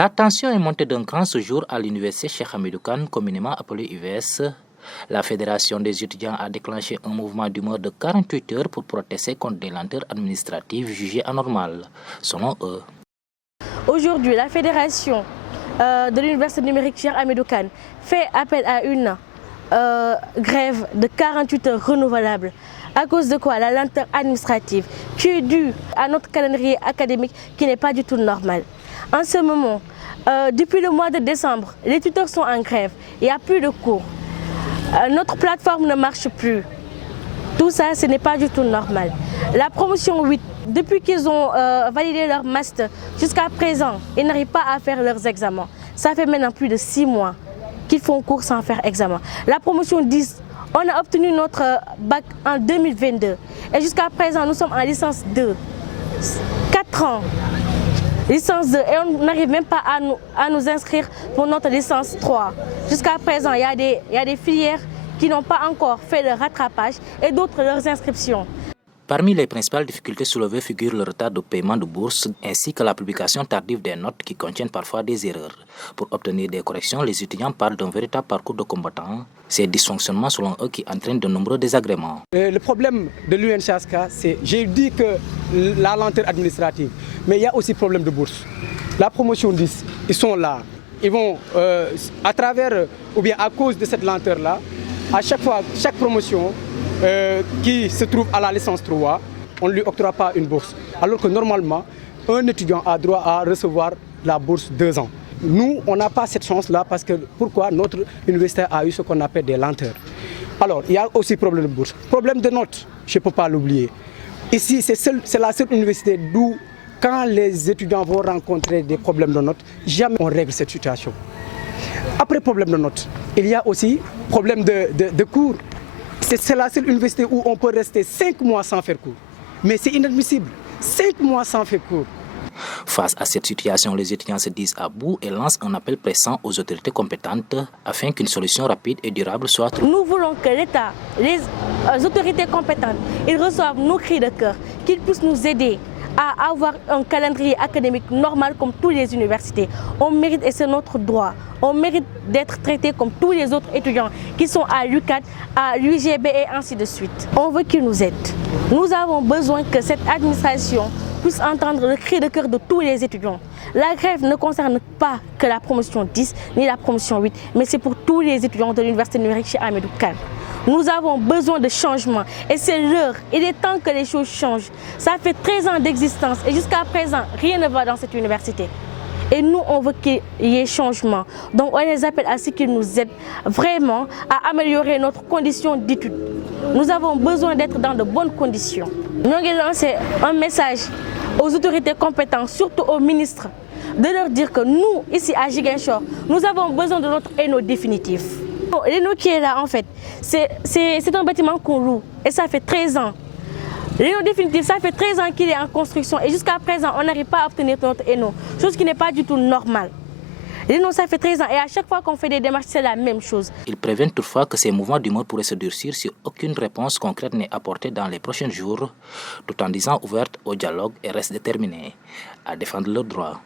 La tension est montée d'un cran ce jour à l'université Cheikh Hamidou Kane, communément appelée UVS. La fédération des étudiants a déclenché un mouvement d'humeur de 48 heures pour protester contre des lenteurs administratives jugées anormales, selon eux. Aujourd'hui, la fédération de l'université numérique Cheikh Hamidou Kane fait appel à une grève de 48 heures renouvelable. À cause de quoi? La lenteur administrative qui est due à notre calendrier académique qui n'est pas du tout normal. En ce moment, depuis le mois de décembre, les tuteurs sont en grève, il n'y a plus de cours. Notre plateforme ne marche plus. Tout ça, ce n'est pas du tout normal. La promotion 8, depuis qu'ils ont validé leur master, jusqu'à présent, ils n'arrivent pas à faire leurs examens. Ça fait maintenant plus de 6 mois qu'ils font cours sans faire examen. La promotion 10, on a obtenu notre bac en 2022. Et jusqu'à présent, nous sommes en licence 2. 4 ans. Licence 2. Et on n'arrive même pas à nous inscrire pour notre licence 3. Jusqu'à présent, il y a des filières qui n'ont pas encore fait le rattrapage et d'autres leurs inscriptions. Parmi les principales difficultés soulevées figure le retard de paiement de bourse ainsi que la publication tardive des notes qui contiennent parfois des erreurs. Pour obtenir des corrections, les étudiants parlent d'un véritable parcours de combattant. Ces dysfonctionnements selon eux qui entraînent de nombreux désagréments. Le problème de l'UNCHSK, c'est, j'ai dit que la lenteur administrative, mais il y a aussi problème de bourse. La promotion 10, ils sont là. Ils vont, à travers, ou bien à cause de cette lenteur-là, à chaque fois, chaque promotion qui se trouve à la licence 3, on ne lui octroie pas une bourse. Alors que normalement, un étudiant a droit à recevoir la bourse 2 ans. Nous, on n'a pas cette chance-là parce que pourquoi notre université a eu ce qu'on appelle des lenteurs. Alors, il y a aussi problème de bourse. Problème de notes, je ne peux pas l'oublier. Ici, c'est la seule université d'où, quand les étudiants vont rencontrer des problèmes de notes, jamais on règle cette situation. Après problème de notes, il y a aussi problème de cours. C'est la seule université où on peut rester 5 mois sans faire cours. Mais c'est inadmissible, 5 mois sans faire cours. Face à cette situation, les étudiants se disent à bout et lancent un appel pressant aux autorités compétentes afin qu'une solution rapide et durable soit trouvée. Nous voulons que l'État, les autorités compétentes, ils reçoivent nos cris de cœur, qu'ils puissent nous aider à avoir un calendrier académique normal comme toutes les universités. On mérite, et c'est notre droit, on mérite d'être traité comme tous les autres étudiants qui sont à l'UCAD, à l'UGB et ainsi de suite. On veut qu'ils nous aident. Nous avons besoin que cette administration puisse entendre le cri de cœur de tous les étudiants. La grève ne concerne pas que la promotion 10 ni la promotion 8, mais c'est pour tous les étudiants de l'université numérique Cheikh Hamidou Kane. Nous avons besoin de changement et c'est l'heure. Il est temps que les choses changent. Ça fait 13 ans d'existence et jusqu'à présent, rien ne va dans cette université. Et nous, on veut qu'il y ait changement. Donc, on les appelle à ce qu'ils nous aident vraiment à améliorer notre condition d'études. Nous avons besoin d'être dans de bonnes conditions. Nous avons lancé un message aux autorités compétentes, surtout aux ministres, de leur dire que nous, ici à Ziguinchor, nous avons besoin de notre ENO définitif. L'ENO qui est là, en fait, c'est un bâtiment qu'on loue et ça fait 13 ans. L'ENO définitif, ça fait 13 ans qu'il est en construction et jusqu'à présent, on n'arrive pas à obtenir notre ENO, chose qui n'est pas du tout normale. L'ENO, ça fait 13 ans et à chaque fois qu'on fait des démarches, c'est la même chose. Ils préviennent toutefois que ces mouvements d'humeur pourraient se durcir si aucune réponse concrète n'est apportée dans les prochains jours, tout en disant ouverte au dialogue et restent déterminés à défendre leurs droits.